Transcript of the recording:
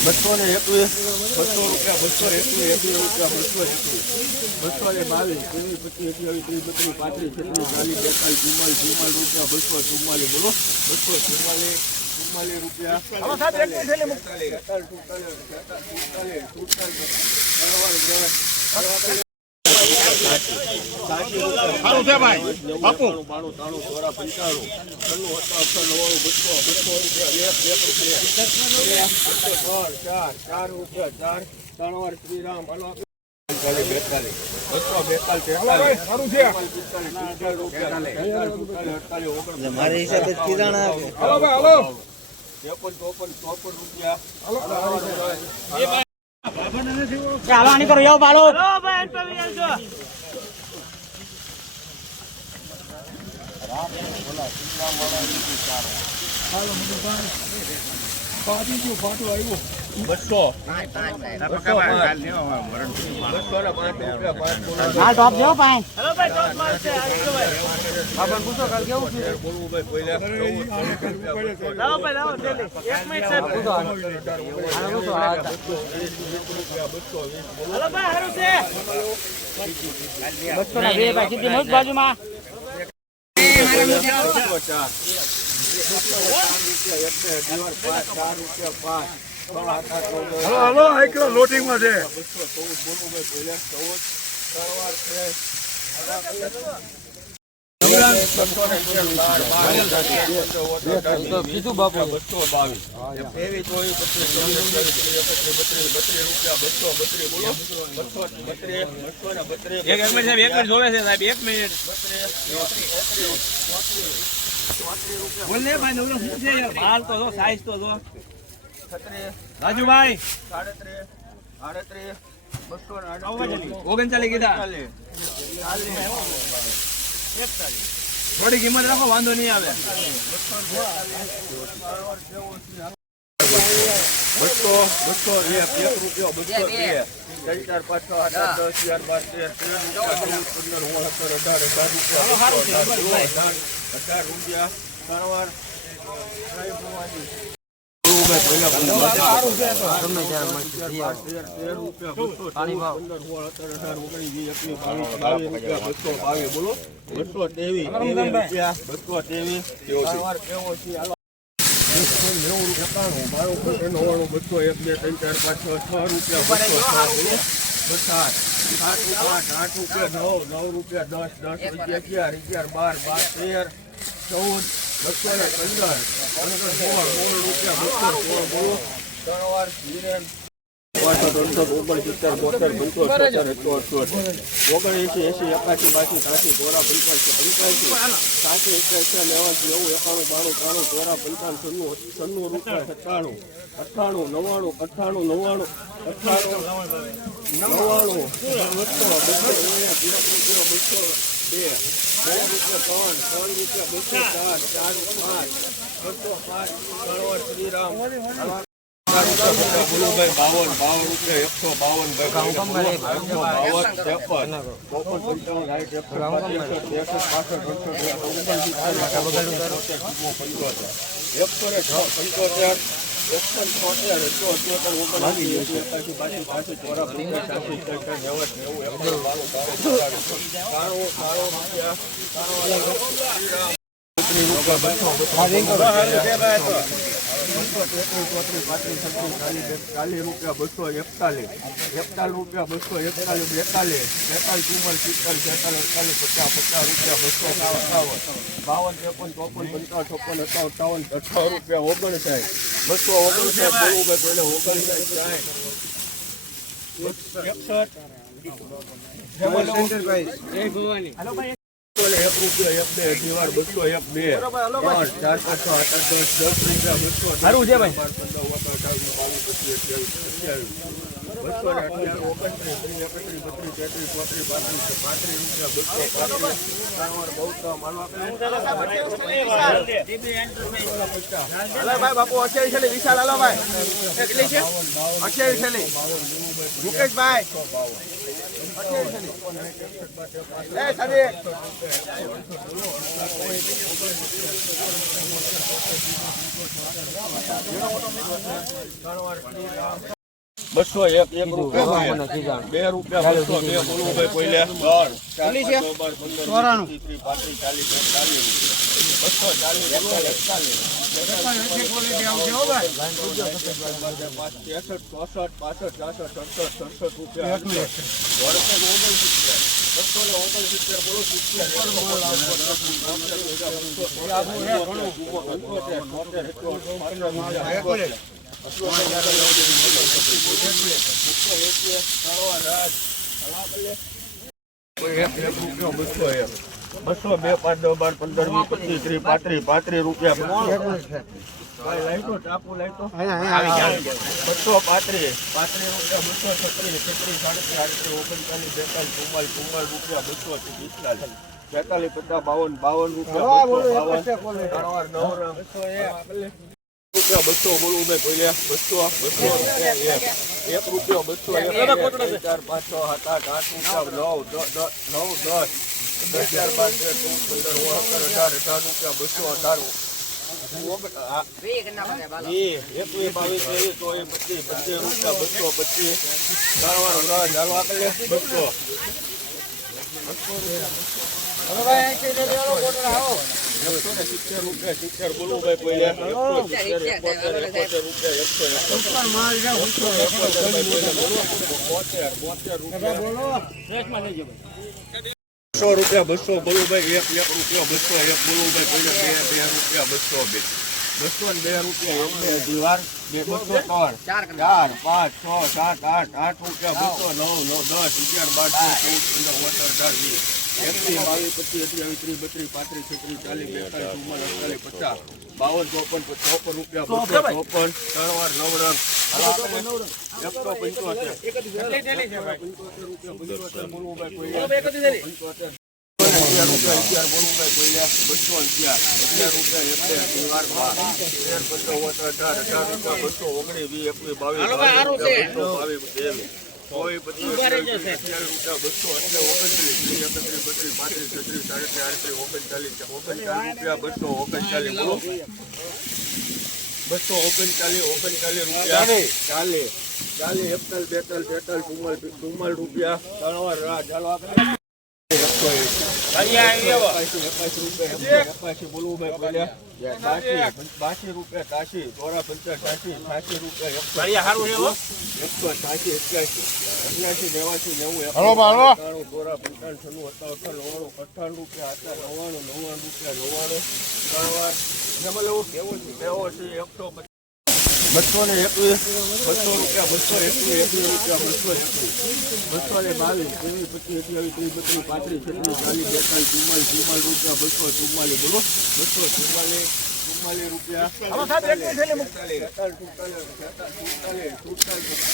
બસો ને એકવીસ બસો રૂપિયા બસો એકવીસ એકવીસ રૂપિયા બસો એકવીસ બસો ને બાવીસ ત્રેવીસ પચીસ અઠ્યાવીસ ત્રીસ બત્રીસ પાંત્રીસ છત્રીસ ચાલીસ બેતાલીસ ચુમ્માલીસ ચુમ્માલીસ રૂપિયા બસો ચુમ્માલીસ બોલો બસો ચુમ્માલીસ ચુમ્માલીસ રૂપિયા ચુમ્માલીસ, ચુમ્માલીસ, ચુમ્માલીસ, ચુમ્માલીસ, સાચી રૂપિયા સારું છે ભાઈ. બાપુ. બાણું, બાણું, ત્રાણું, ચોરા, પંચાણું, છન્નું, સત્તાવન, નવ્વાણું, બસો, બસો રૂપિયા, એક, એક બે, ત્રણ, ચાર, ચાર રૂપિયા, ચાર, ત્રણ શ્રીરામ, હાલો. બેતાલીસ, કિરાણા બસો, ચોપન તેતાલીસ, સારું છે પિસ્તાલીસ, પિસ્તાલીસ રૂપિયા, તેતાલીસ, ચુમ્માલીસ, અડતાલીસ, ઓગણપચાસ, મારી હિસાબે કિરાણા આવે હાલો ભાઈ હાલો ત્રેપન, ચોપન, ચોપન રૂપિયા, ચાલો આની કરો યો પાલો બસો, બસો પાંચ, બસો ને પાંચ રૂપિયા, પાંચ હા ટોપ દેવો પાંચ ભાઈ, ચૌદ, ચૌદ બસો ને બે ભાઈ સીધી મોજ બાજુમાં. બસો. એક દિવાર પાંચ, ચાર રૂપિયા પાંચ, હલો, હાલો હાલો એક કિલો લોટિંગમાં છે. સાહેબ એક મિનિટ જોવે છે બોલ ને ભાઈ, નવરો શું છે? યાર તો જો સાઈઝ તો જો. રાજુભાઈ. સાડત્રીસ આડત્રીસ બસો ઓગણચાલીસ. કીધા થોડી કિંમત રાખો વાંધો નહીં આવે. બસો બસો એક એક રૂપિયો બસો બે ત્રણ ચાર પાંચ છ આઠ આઠ દસ અગિયાર બાર તેર તેર ચૌદ પંદર સોળ સત્તર અઢાર અઢાર રૂપિયા અઢાર રૂપિયા. બસો ત્રેવીસ બસો ત્રેવીસ કેવો છે. નેવું રૂપિયા બાણું નવ્વાણું છ રૂપિયા બસો સાત આઠ આઠ રૂપિયા, નવ નવ રૂપિયા, દસ દસ રૂપિયા અગિયાર અગિયાર, બાર બાર, તેર, ચૌદ બસો ને પંદર ત્રણસો ઓગણસિત્તેર બોતેર પંચોતેર એકસો અડસઠ ઓગણએંસી એંસી એકાસી બાસી ત્રાસી ચોરા પંચ્યાસી પંચ્યાસી સાતસો એક્યાસી નેવું એકાણું બાણું ત્રાણું ચોરા પંચાવન છન્નું છન્નું રૂપિયા અઠ્ઠાણું નવ્વાણું અઠ્ઠાણું નવ્વાણું અઠ્ઠાણું નવ્વાણું બે બે રૂપિયા ત્રણ ત્રણ રૂપિયા બસો ચાર ચાર પાંચ બસો પાંચ વાર શ્રીરામ ગુરુભાઈ બાવન બાવન રૂપિયા એકસો બાવન ત્રેપન ચોપન પંચાવન સાઠ ત્રેસઠ પાસઠ એકસો ને છ પંચોતેર એકસો છોતેર એકસો અઠ્યોતેર ઓગણસી એકાસી બાસી પંચાસ રૂપિયા ત્રાણું ચાલીસ રૂપિયા બસો એકતાલીસ એકતાલીસ રૂપિયા બસો એકતાલીસ બેતાલીસ બેતાલીસ ચુમ્માલીસ પિસ્તાલીસ છેતાલીસ અડતાલીસ પચાસ પચાસ રૂપિયા બસો અઠાવન બાવન ત્રેપન ચોપન પંચાવન ચોપન અઠાવન અઠાવન અઠાવન રૂપિયા ઓગણસાઠ બસો ઓગણસાઠ બોલવું ભાઈ પહેલે ઓગણસાઠ સાઠ એકસઠ બસો એક રૂપિયા એક બે અઢી વાર બસો એક બે ત્રણ ચાર પાંચ આઠ આઠ દસ દસ રૂપિયા બસો સારું છે ભાઈ. બસો ને અઠ્યાવીસ ઓગણત્રીસ ત્રીસ એકત્રીસ બત્રીસ તેત્રીસ ચોત્રીસ પાંત્રીસ પાંત્રીસ રૂપિયા બસો પાંત્રીસ ત્રણ બહુ તો માનવા ભાઈ બાપુ અઠ્યાવીસ છેલ્લી વિશાલ હાલો ભાઈ કેટલી છે અઠ્યાવીસ છેલ્લી મુકેશભાઈ બસો એક એક રૂપિયા બે રૂપિયા બસો બે બોલવું ભાઈ કોઈ લે. વીસ, પાંત્રીસ, ચાલીસ, રૂપિયા. બસો ચાલીસ એકતાલીસ, ચોસઠ, સડસઠ, સડસઠ રૂપિયા. બસો ને એકોતેર, પાંસઠ, એકોતેર. બસો બે પાંચ દસ બાર પંદર વીસ પચીસ ત્રીસ પાંત્રીસ પાંત્રીસ રૂપિયા ભાઈ લાઈટો ચાકુ લાઈટો. બસો પાંત્રીસ. પાંત્રીસ રૂપિયા બસો છત્રીસ છત્રીસ સાડત્રીસ આડત્રીસ ઓગણચાલીસ બેતાલીસ ચુમ્માલીસ ચુમ્માલીસ રૂપિયા બસો પિસ્તાલીસ. બેતાલીસ પચાસ બાવન બાવન રૂપિયા બસો બાવન. ત્રણ નવ રૂપિયા બસો બોલવું મેં બોલ્યા બસો બસો એક. રૂપિયો બસો ચાર પાંચ છ સાત આઠ આઠ રૂપિયા નવ નવ દસ. દસ ચાર પાંચ તેર ચૌદ પંદર સોળ અઢાર અઢાર રૂપિયા બસો અઢાર સિત્તેર રૂપિયા સિત્તેર બોલવું ભાઈ એકોતેર એકોતેર રૂપિયા એકસો બોતેર બોતેર રૂપિયા. બસો રૂપિયા બસો બોલું ભાઈ એક એક રૂપિયા બસો એક બોલું ભાઈ પહેલા બે બે રૂપિયા બસો બે. બસો ને બે રૂપિયા એક બે દીવાર બે બસો ત્રણ. ચાર પાંચ છ સાત આઠ આઠ રૂપિયા બસો નવ નવ દસ અગિયાર બાર ચૌદ પંદર સત્તર અઢાર વીસ. એકવીસ બાવીસ પચીસ અઠ્યાવીસ ત્રીસ બત્રીસ પાંત્રીસ છત્રીસ ચાલીસ બેતાલીસ ચુમ્માલીસ અડતાલીસ પચાસ બાવન ચોપન ચોપન રૂપિયા બસો ચોપન ત્રણ વાર નવ રંગ એકસો પંચોતેર. પંચોતેર રૂપિયા અગિયાર રૂપિયા અગિયાર બોલવું ભાઈ કોઈ બસો અગિયાર. અગિયાર રૂપિયા બાર. તેર પંદર અઢાર અઢાર રૂપિયા બસો ઓગણીસ વીસ એકવીસ બાવીસ બાવીસ રૂપિયા રૂપિયા બસો એટલે ઓગણત્રીસ ત્રીસ એકત્રીસ બત્રીસ પાંત્રીસ છત્રીસ સાડત્રીસ આડત્રીસ ઓગણચાલીસ ઓગણચાલીસ રૂપિયા બસો ઓગણચાલીસ બોલો. બસો ઓગણચાલીસ ઓગણચાલીસ રૂપિયા. ચાલીસ ચાલીસ એકતાલીસ બેતાલીસ તેતાલીસ ચુમ્માલીસ ચુમ્માલીસ રૂપિયા. રાહ ચાલો એકાશી રૂપિયા તાસી ચોરા પંચાસ સાસી છાસી રૂપિયા એકસો છ્યાસી એક્યાસી અઠ્યાસી નેવાસી નેવું એકાણું ચોરા પંચાવન છન્નું સત્તાવન નવ્વાણું અઠ્ઠાણું રૂપિયા હતા નવ્વાણું નવ્વાણું રૂપિયા નવ્વાણું ત્રણ વાર એમાં લેવું કેવું છે એકસો બસો ને એકવીસ બસો રૂપિયા બસો એકવીસ એકવીસ રૂપિયા બસો એકવીસ બસો ને બાવીસ ત્રેવીસ પચીસ અઠ્યાવીસ ત્રીસ બત્રીસ પાંત્રીસ છત્રીસ ચાલીસ બેતાલીસ ચુમ્માલીસ ચુમ્માલીસ રૂપિયા બસો ચુમ્માલીસ બોલો બસો ચુમ્માલીસ ચુમ્માલીસ રૂપિયા સુડતાલીસ, સુડતાલીસ, સુડતાલીસ,